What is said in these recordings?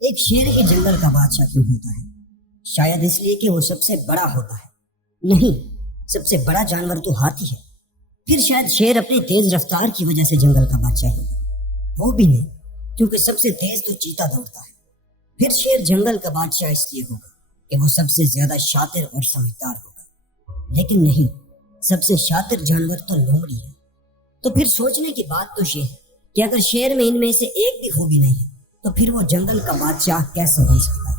ایک شیر کے جنگل کا بادشاہ کیوں ہوتا ہے؟ شاید اس لیے کہ وہ سب سے بڑا ہوتا ہے۔ نہیں، سب سے بڑا جانور تو ہاتھی ہے۔ پھر شاید شیر اپنی تیز رفتار کی وجہ سے جنگل کا بادشاہ ہوگا۔ وہ بھی نہیں، کیونکہ سب سے تیز تو چیتا دوڑتا ہے۔ پھر شیر جنگل کا بادشاہ اس لیے ہوگا کہ وہ سب سے زیادہ شاطر اور سمجھدار ہوگا۔ لیکن نہیں، سب سے شاطر جانور تو لومڑی ہے۔ تو پھر سوچنے کی بات تو یہ ہے کہ اگر شیر میں ان میں سے ایک بھی خوبی نہیں ہے تو پھر وہ جنگل کا بادشاہ کیسے بن سکتا ہے؟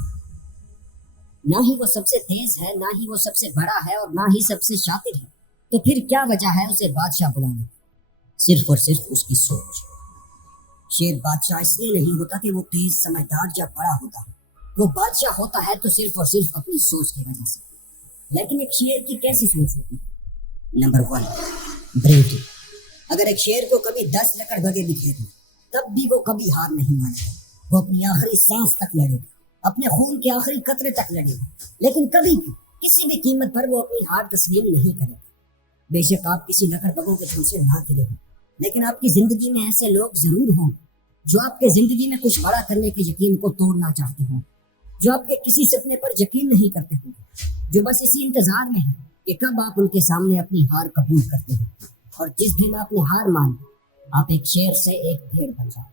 نہ ہی وہ سب سے تیز ہے، نہ ہی وہ سب سے بڑا ہے، اور نہ ہی سب سے شاطر ہے۔ تو پھر کیا وجہ ہے اسے بادشاہ بلانے کی؟ صرف اور صرف اس کی سوچ۔ شیر بادشاہ اس لیے نہیں ہوتا کہ وہ تیز، سمجھدار یا بڑا ہوتا ہے۔ وہ بادشاہ ہوتا ہے تو صرف اور صرف اپنی سوچ کی وجہ سے۔ لیکن ایک شیر کی کیسی سوچ ہوتی ہے؟ Number 1، brevity. اگر ایک شیر کو کبھی 10 لکڑ بگے دکھے گی تب بھی وہ کبھی ہار نہیں مانے گا۔ وہ اپنی آخری سانس تک لڑے گا، اپنے خون کے آخری قطرے تک لڑے گا، لیکن کبھی بھی کسی بھی قیمت پر وہ اپنی ہار تسلیم نہیں کرے گا۔ بے شک آپ کسی لکڑ بگوں کے تھم سے نہ گرے ہوں، لیکن آپ کی زندگی میں ایسے لوگ ضرور ہوں جو آپ کے زندگی میں کچھ بڑا کرنے کے یقین کو توڑنا چاہتے ہوں، جو آپ کے کسی سپنے پر یقین نہیں کرتے ہوں، جو بس اسی انتظار میں ہیں کہ کب آپ ان کے سامنے اپنی ہار قبول کرتے ہیں۔ اور جس دن آپ نے ہار مان لی، آپ ایک شیر سے ایک بھیڑ بن جائیں،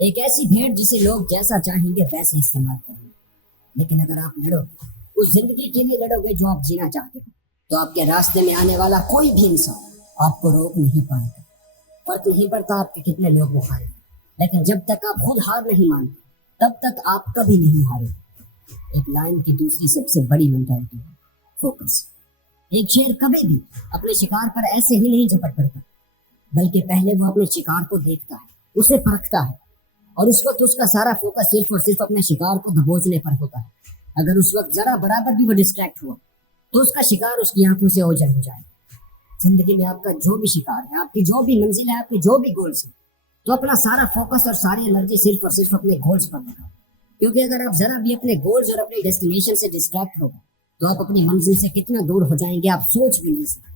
ایک ایسی بھیڑ جسے لوگ جیسا چاہیں گے ویسے استعمال کریں گے۔ لیکن اگر آپ لڑو گے، اس زندگی کے لیے لڑو گے جو آپ جینا چاہتے ہیں، تو آپ کے راستے میں آنے والا کوئی بھی انسان آپ کو روک نہیں پائے گا۔ فرق نہیں پڑتا آپ کے کتنے لوگ وہ ہارے، لیکن جب تک آپ خود ہار نہیں مانتے تب تک آپ کبھی نہیں ہارے۔ ایک لائن کی دوسری سب سے بڑی مینٹالٹی ہے فوکس۔ ایک شیر کبھی بھی اپنے شکار پر ایسے ہی نہیں جھپٹ پڑتا، بلکہ پہلے وہ اپنے شکار کو دیکھتا ہے، اسے پرکھتا ہے، اور اس وقت اس کا سارا فوکس صرف اور صرف اپنے شکار کو دبوچنے پر ہوتا ہے۔ اگر اس وقت ذرا برابر بھی وہ ڈسٹریکٹ ہوا تو اس کا شکار اس کی آنکھوں سے اوجھل ہو جائے گا۔ زندگی میں آپ کا جو بھی شکار ہے، آپ کی جو بھی منزل ہے، آپ کے جو بھی گولز ہیں، تو اپنا سارا فوکس اور ساری انرجی صرف اور صرف اپنے گولز پر لگاؤ، کیونکہ اگر آپ ذرا بھی اپنے گولز اور اپنی ڈیسٹینیشن سے ڈسٹریکٹ ہوگا تو آپ اپنی منزل سے کتنا دور ہو جائیں گے آپ سوچ بھی نہیں سکتے۔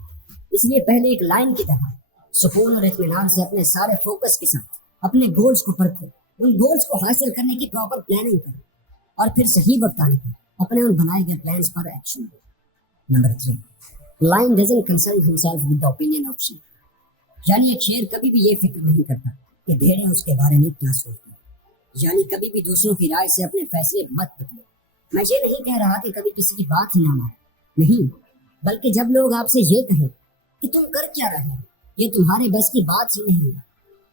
اس لیے پہلے ایک لائن کی طرح سکون اور اطمینان سے اپنے سارے فوکس کے ساتھ اپنے گولز کو پرکھو، ان گولز کو حاصل کرنے کی پراپر پلاننگ کرو، اور پھر صحیح وقت آنے پر اپنے ان بنائے گئے پلانز پر ایکشن دو۔ Number 3، lion doesn't concern himself with the opinion of sheep. یعنی ایک شیر کبھی بھی یہ فکر نہیں کرتا کہ بھیڑیں اس کے بارے میں کیا سوچتی ہیں، یعنی کبھی بھی دوسروں کی رائے سے اپنے فیصلے مت بدلو۔ میں یہ نہیں کہہ رہا کہ کبھی کسی کی بات ہی نہ مانو، نہیں، بلکہ جب لوگ آپ سے یہ کہیں کہ تم کر کیا رہے ہو، یہ تمہارے بس کی بات ہی نہیں ہے،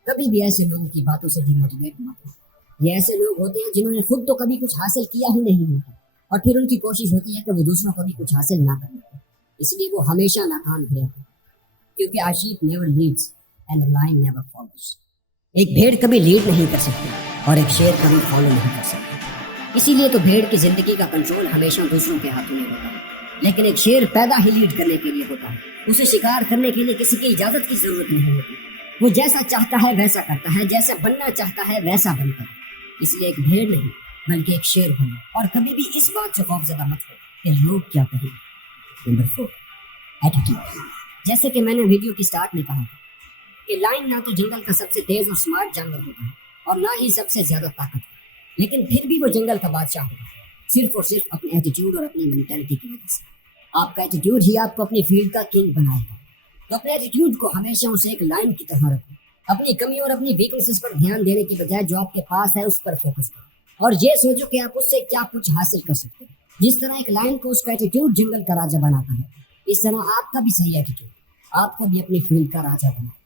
کبھی بھی ایسے لوگوں کی باتوں سے ڈی موٹیویٹ مت ہو۔ یہ ایسے لوگ ہوتے ہیں جنہوں نے خود تو کبھی کچھ حاصل کیا ہی نہیں ہوتا، اور پھر ان کی کوشش ہوتی ہے کہ وہ دوسروں کو بھی کچھ حاصل نہ کرنے دیں، اس لیے وہ ہمیشہ ناکام ہی رہتے ہیں، کیونکہ a sheep never leads and a lion never follows۔ ایک بھیڑ کبھی لیڈ نہیں کر سکتی اور ایک شیر کبھی فالو نہیں کر سکتی۔ اسی لیے تو بھیڑ کی زندگی کا کنٹرول ہمیشہ دوسروں کے ہاتھوں میں ہوتا ہے، لیکن ایک شیر پیدا ہی لیڈ کرنے کے لیے ہوتا ہے۔ اسے شکار کرنے کے لیے کسی کی اجازت کی ضرورت نہیں ہوتی، وہ جیسا چاہتا ہے ویسا کرتا ہے، جیسا بننا چاہتا ہے ویسا بنتا ہے۔ اس لیے ایک بھیڑ نہیں بلکہ ایک شیر بنو، اور کبھی بھی اس بات سے خوفزدہ مت ہو کہ لوگ کیا کہیں گے۔ Number 4، attitude. جیسے کہ میں نے ویڈیو کی سٹارٹ میں کہا کہ لائن نہ تو جنگل کا سب سے تیز اور سمارٹ جانور ہوتا ہے اور نہ ہی سب سے زیادہ طاقت، لیکن پھر بھی وہ جنگل کا بادشاہ ہوگا، صرف اور صرف اپنے ایٹیٹیوڈ اور اپنی مینٹلٹی کی وجہ سے۔ آپ کا ایٹیٹیوڈ ہی آپ کو اپنی فیلڈ کا کنگ بنائے گا۔ تو اپنے ایٹیٹیوڈ کو ہمیشہ اسے ایک لائن کی طرح رکھو، اپنی کمی اور اپنی ویکنسز پر دھیان دینے کی بجائے جو آپ کے پاس ہے اس پر فوکس کرو، اور یہ سوچو کہ آپ اس سے کیا کچھ حاصل کر سکتے ہیں۔ جس طرح ایک لائن کو اس کا ایٹیٹیوڈ جنگل کا راجا بناتا ہے، اس طرح آپ کا بھی صحیح ایٹیٹیوڈ آپ کو بھی اپنی فیلڈ کا راجا بنائے۔